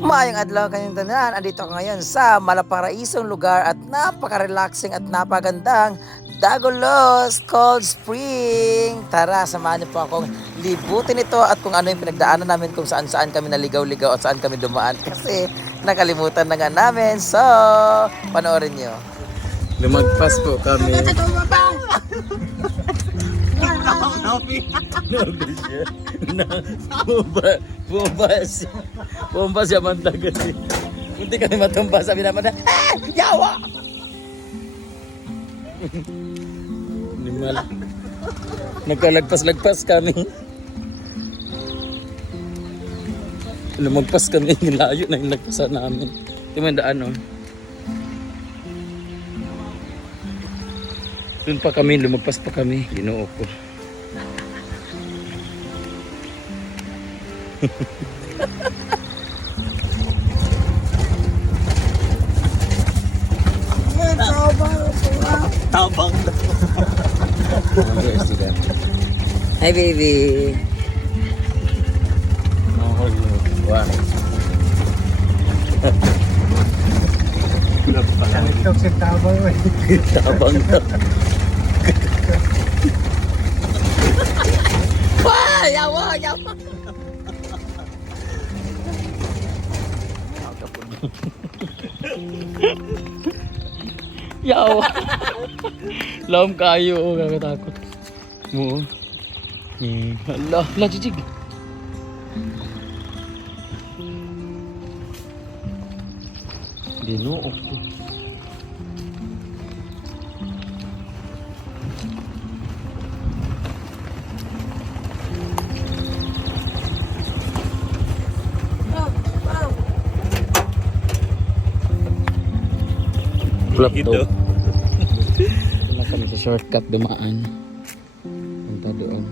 Maayong adlaw kanyang tanan. Andito ako ngayon sa malaparaisong lugar at napaka-relaxing at napagandang Dagolos Cold Spring. Tara, samahan niyo po akong libutin ito at kung ano yung pinagdaanan namin, kung saan-saan kami naligaw-ligaw at saan kami dumaan. Kasi nakalimutan na nga namin. So, panoorin niyo. Lumagpas po kami. Bumbas siya man tagal. Hindi kami matumba, sabi naman na, yawa! Nimal. Nagkalagpas-lagpas kami. Lumagpas kami, layo na yung lagpasan namin. Tingnan daan, oh. Doon pa kami, lumagpas pa kami. Ginoo ko. Tabang na. Hi, baby. Wow. Tok si tabang eh. Tabang na. Wah, yawa, yawa. Yawa. Lam kayo, oh, kakatakot. Mo. Hala, hala jijig. Ginoo ko. Flap to. Wala kami sa shortcut dumaan. Punta doon.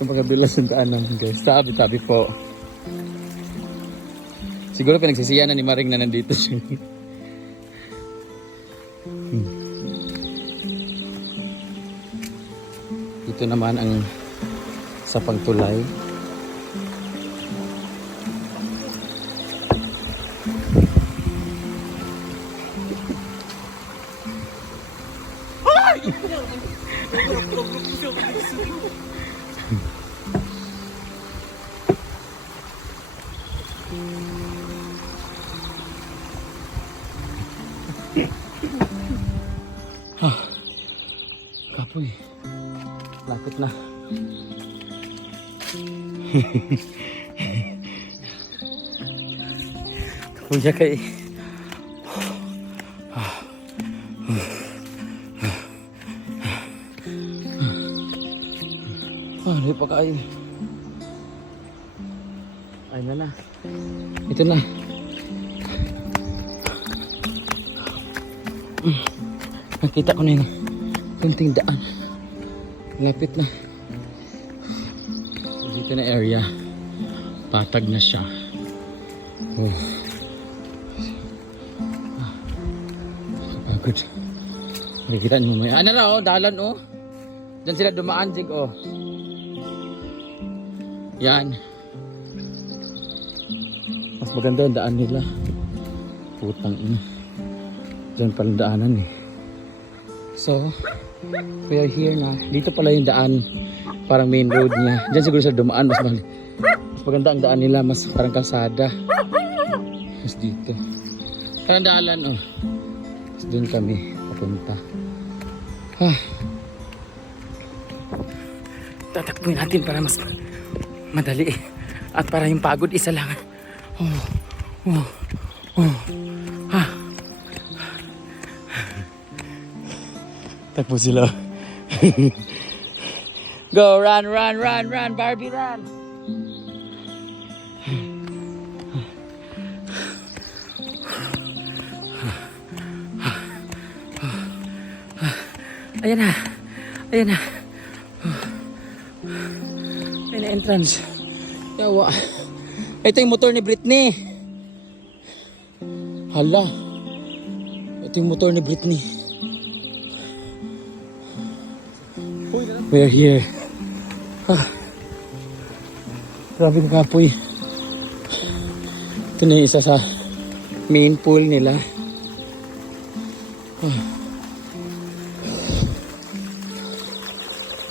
Napakadulas yung daan namin, guys. Tabi-tabi po. Siguro pinagsisiyan na ni Maring na nandito siya. Ito naman ang sa pagtulay. Kapoy. Lapit na. Kapoy siya kay. Hindi pa kayo. Ay na na. Ito na. Nakita ko na yun. Kunting daan. Lapit na. Dito na area. Patag na siya. Oh. Kapagod. Nakikita niyo may ano na, oh, dalan, oh. Diyan sila dumaan, Jig, oh. Yan. Mas maganda ang daan nila. Putang ina. Diyan palang daanan, eh. So, we are here na. Dito pala yung daan. Parang main road niya. Diyan siguro sa dumaan. Mas maganda ang daan nila. Mas parang kalsada. Mas dito. Parang daalan, oh. Mas doon kami papunta. Tatakbuhin natin para mas madali, at para yung pagod isa lang. Takbo sila. Go, run, run, run, run, Barbie, run. Ayan na. Ayan na. May na-entrance. Yawa. Ito yung motor ni Britney. Hala. Ito yung motor ni Britney. We're here. Grabe ka kapoy. Ito na yung isa sa main pool nila.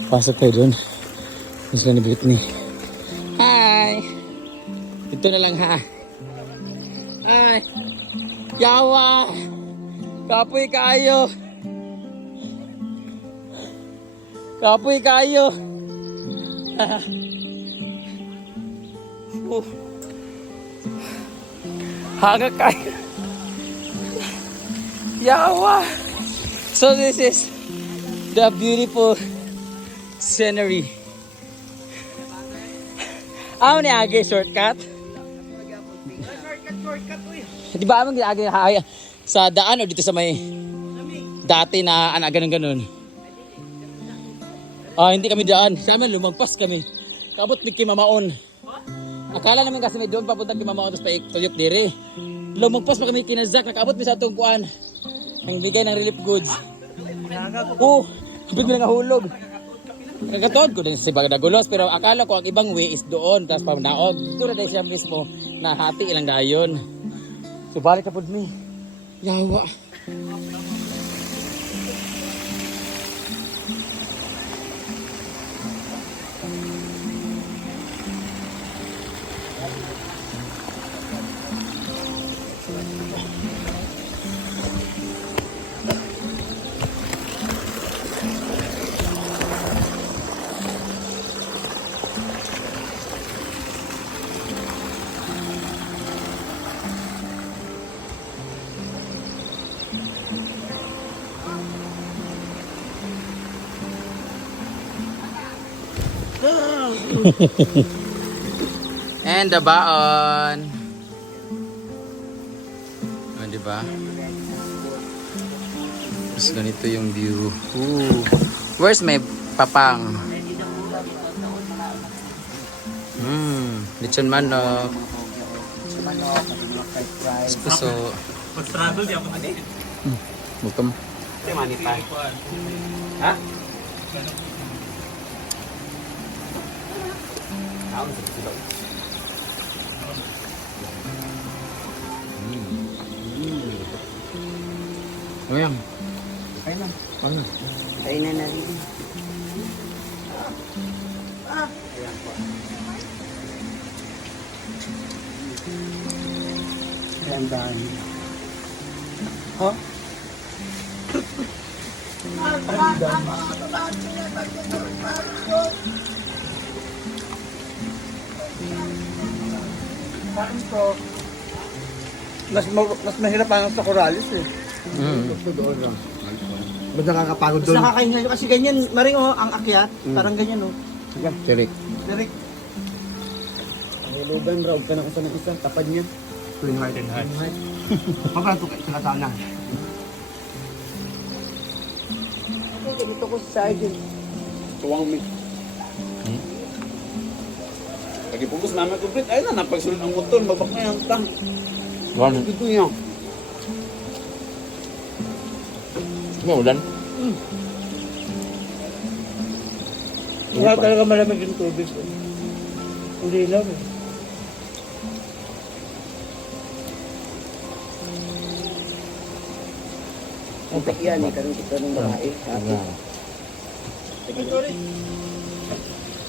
Pasok tayo doon. Gusto ni Britney. Hi! Ito na lang ha. Hi! Yawa! Kapoy kayo! Kapoy kayo! Haga kayo! Yawa! So this is the beautiful scenery. Ano ni agi shortcut? Di ba amang agi sa daan o dito sa may dati na ganun-ganun? Hindi kami daan. Sa amin lumagpas kami. Kabot ni Kimamaon. Akala naman kasi may doon papunta Kimamaon tapos tuyok diri. Lumagpas pa kami kinazak. Nakabot mi sa atong kuan. Ang bigay ng relief goods. Big na hulog. Kagatod ko din si Bagdagulos pero akala ko ang ibang way is doon tapos pamnaog. Dito na dahil siya mismo na hati ilang dayon. So balik ka po mi. Yawa. And the baon. Diba? Mas ganito yung view. Where's my papang? Lechon manok. Puso. Mag-travel di ako na Bukom. Ito yung manita. Ha? Ano yan? Kaya na. Ano? Kaya na na rin. Kaya ang dami. Ha? Mas mahirap ang sa Corales eh. Gusto doon lang. Mas nakakapagod doon. Mas nakakahinga kasi ganyan, maring ang akyat, parang ganyan Tirik. Direk. Ang ilugan raw, ka na ng isa, tapad niya. Twin heart and heart. Pagkato ka sa katana. Ganito ko sa Sergeant. Tuwang mi. Lagi pugos namin complete. Ay na, napagsunod ng motor, mabak na yung tang. Ito niya. Maulan? Wala talaga malamig yung tubig. Hindi lang eh. Ang takyan eh, karong kita ng babae.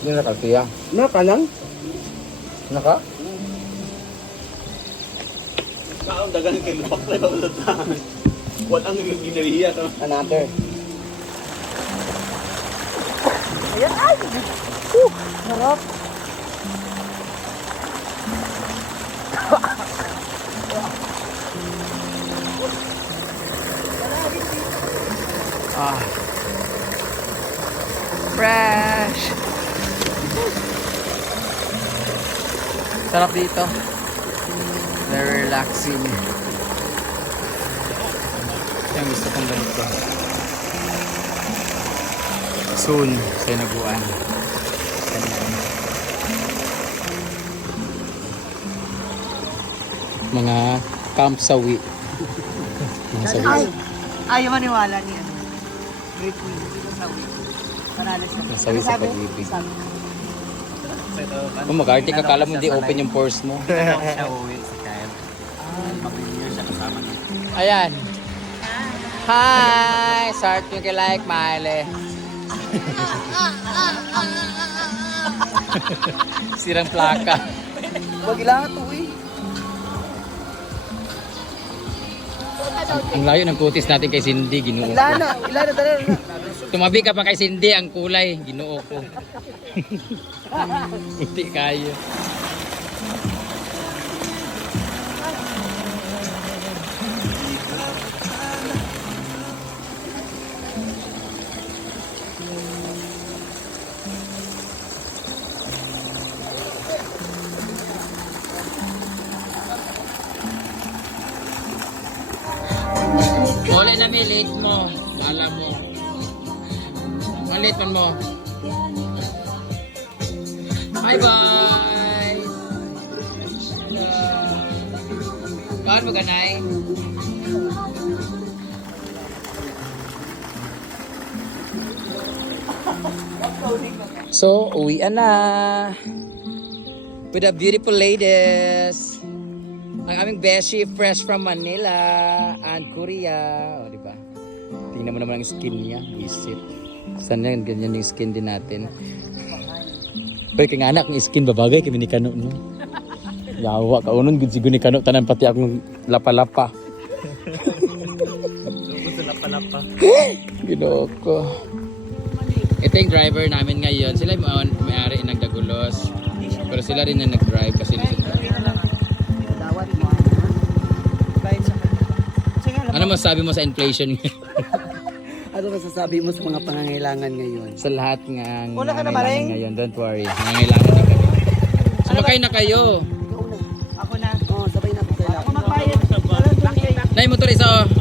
Hindi nakatiya. Naka lang? Naka? Saan dagan kay lupak na yung latahan. Walang ginariya. Another. Ayan ay! Harap! Fresh! Sarap dito. Very relaxing. Yung gusto kong ganito. Soon, sa Naguan. Mga camp sawi. Mga sawi. Ayaw maniwala ni ano. Great Queen. Sawi. Panalo siya. Mga sawi sa pag-ibig. Sabi. Kung mag-arte ka, kala mo hindi open yung pores mo. Siya uwi sa Kyle. Papilya siya kasama niya. Ayan. Hi! Start nyo kay like, Miley. Sirang plaka. Wag ilangat to eh. Ang layo ng kutis natin kay Cindy, ginoo ko. Ilana talaga. Tumabi ka pa kay Cindy, ang kulay, ginoo ko. Puti kayo. Wala na may late mo. Lala mo. Malit man mo. Bye bye. Bakit mo ganay? So, uwian na. With the beautiful ladies. Ang aming beshi fresh from Manila and Korea. O, diba? Tingnan mo naman ang skin niya. Visit. Sana ganyan yung skin din natin. Pero kaya nga anak, ang skin babagay kami ni Kano, no? Yawa ka unon, good siguro ni Kano, tanan pati akong lapa-lapa. Gusto na palapa. Ginoo ko. Ito yung driver namin ngayon. Sila yung may-ari ng Dagulos. Pero sila rin na nag-drive kasi Dawat mo. Bayad sa kanya. Sige, ano masabi mo sa inflation ano masasabi mo sa mga pangangailangan ngayon? sa lahat ng Una ka na, nangangailangan Maring. ngayon? Don't worry. Nangangailangan din kami. Sumakay na kayo. Ako na. Oo, sabay na po kayo. Ako magbayad. Nay, motor isa oh.